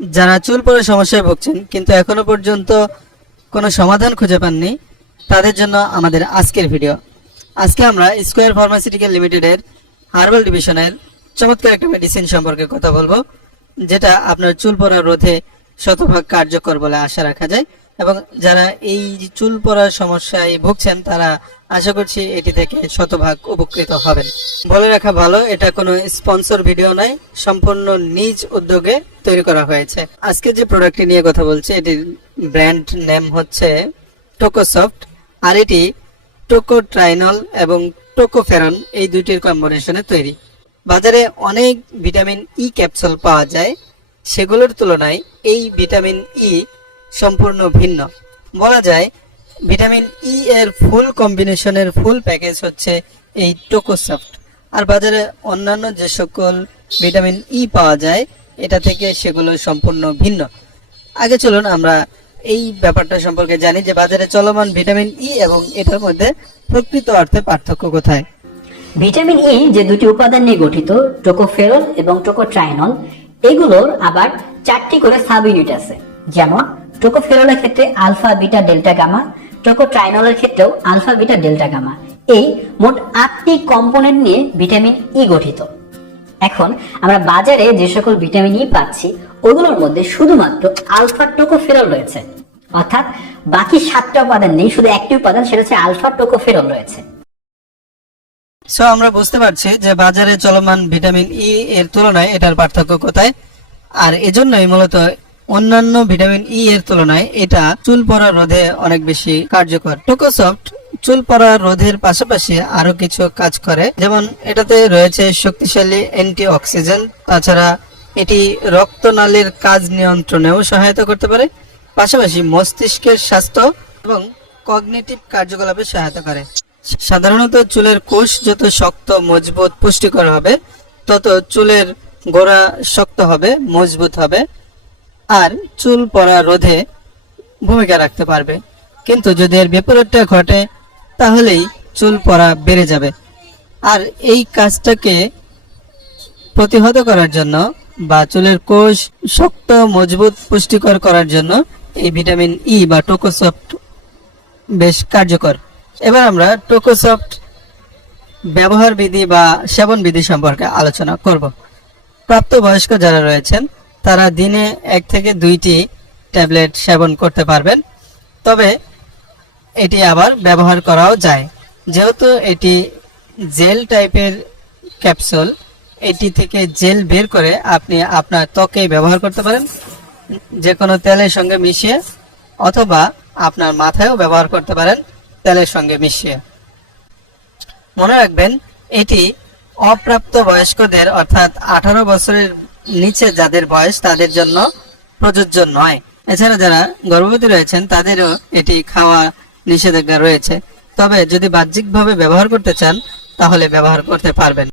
যারা চুল পরে সমস্যায় ভুগছেন, কিন্তু এখনও পর্যন্ত কোনো সমাধান খুঁজে পাননি, তাদের জন্য আমাদের আজকের ভিডিও। আজকে আমরা স্কোয়ার ফার্মাসিউটিক্যাল লিমিটেডের হার্বাল ডিভিশনের চমৎকার একটা মেডিসিন সম্পর্কে কথা বলব, যেটা আপনার চুল পড়া রোধে শতভাগ কার্যকর বলে আশা রাখা যায়। এবং যারা এই চুল পড়ার সমস্যায় ভুগছেন, তারা আশা করছি এটি থেকে শতভাগ উপকৃত হবেন। বলে রাখা ভালো, এটা কোনো স্পন্সর ভিডিও নয়, সম্পূর্ণ নিজ উদ্যোগে তৈরি করা হয়েছে। আজকে যে প্রোডাক্টটি নিয়ে কথা বলছি, এটির ব্র্যান্ড নেম হচ্ছে টোকোসফট, আর এটি টোকোট্রাইনল এবং টোকোফেরন, এই দুইটির কম্বিনেশনে তৈরি। বাজারে অনেক ভিটামিন ই ক্যাপসুল পাওয়া যায়, সেগুলোর তুলনায় এই ভিটামিন ই সম্পূর্ণ ভিন্ন। বলা যায়, ভিটামিন ই এর ফুল কম্বিনেশনের ফুল প্যাকেজ হচ্ছে এই টোকোসফট। আর বাজারে অন্যান্য যে সকল ভিটামিন ই পাওয়া যায়, এটা থেকে সেগুলো সম্পূর্ণ ভিন্ন। আগে চলুন আমরা এই ব্যাপারটা সম্পর্কে জানি যে বাজারে চলমান ভিটামিন ই এবং এটার মধ্যে প্রকৃত অর্থে পার্থক্য কোথায়। ভিটামিন ই যে দুটি উপাদান নিয়ে গঠিত, টোকোফেরল এবং টোকোট্রাইনল, এগুলোর আবার চারটি করে সাব ইউনিট আছে, যেমন টোকোফেরলের ক্ষেত্রে আলফা, বিটা, ডেল্টা, গামা। টোকোট্রাইনলের ক্ষেত্রেও আলফা, বিটা, ডেল্টা, গামা। এই মোট আটটি কম্পোনেন্ট নিয়ে ভিটামিন ই গঠিত। এখন আমরা বাজারে যে সকল ভিটামিন ই পাচ্ছি, ওগুলোর মধ্যে শুধুমাত্র আলফা টোকোফেরল রয়েছে। অর্থাৎ বাকি সাতটা উপাদান নেই, শুধু একটি উপাদান, সেটা হচ্ছে আলফা টোকোফেরল রয়েছে। সো আমরা বুঝতে পারছি যে বাজারে চলমান ভিটামিন ই এর তুলনায় এটার পার্থক্য কোথায়। আর এজন্যই মূলত অন্যান্য ভিটামিন ই এর তুলনায় এটা চুল পড়া রোধে অনেক বেশি কার্যকর। টোকোসফট চুল পড়া রোধের পাশাপাশি আরও কিছু কাজ করে, যেমন এটাতে রয়েছে শক্তিশালী অ্যান্টি অক্সিজেন তাছাড়া এটি রক্তনালীর কাজ নিয়ন্ত্রণেও সহায়তা করতে পারে, পাশাপাশি মস্তিষ্কের স্বাস্থ্য এবং কগনিটিভ কার্যকলাপে সহায়তা করে। সাধারণত চুলের কোষ যত শক্ত, মজবুত, পুষ্টিকর হবে, তত চুলের গোড়া শক্ত হবে, মজবুত হবে। আর চুল পড়া রোধে ভূমিকা রাখতে পারবে। কিন্তু যদি এর বিপরীতটা ঘটে, তাহলেই চুল পড়া বেড়ে যাবে। আর এই কাজটাকে প্রতিহত করার জন্য বা চুলের কোষ শক্ত, মজবুত, পুষ্টিকর করার জন্য এই ভিটামিন ই বা টোকোসফট বেশ কার্যকর। এবার আমরা টোকোসফট ব্যবহার বিধি বা সেবন বিধি সম্পর্কে আলোচনা করব। প্রাপ্তবয়স্ক যারা রয়েছেন তারা দিনে এক থেকে দুইটি ট্যাবলেট সেবন করতে পারবেন। তবে এটি আবার ব্যবহার করাও যায়। যেহেতু এটি জেল টাইপের ক্যাপসুল, এটি থেকে জেল বের করে আপনি আপনার ত্বকে ব্যবহার করতে পারেন যে কোনো তেলের সঙ্গে মিশিয়ে, অথবা আপনার মাথায়ও ব্যবহার করতে পারেন তেলের সঙ্গে মিশিয়ে। মনে রাখবেন, এটি অপ্রাপ্ত বয়স্কদের অর্থাৎ আঠারো বছরের নিচে যাদের বয়স তাদের জন্য প্রযোজ্য নয়। এছাড়া যারা গর্ভবতী রয়েছেন, তাদেরও এটি খাওয়া নিষেধাজ্ঞা রয়েছে। তবে যদি বাহ্যিকভাবে ব্যবহার করতে চান, তাহলে ব্যবহার করতে পারবেন।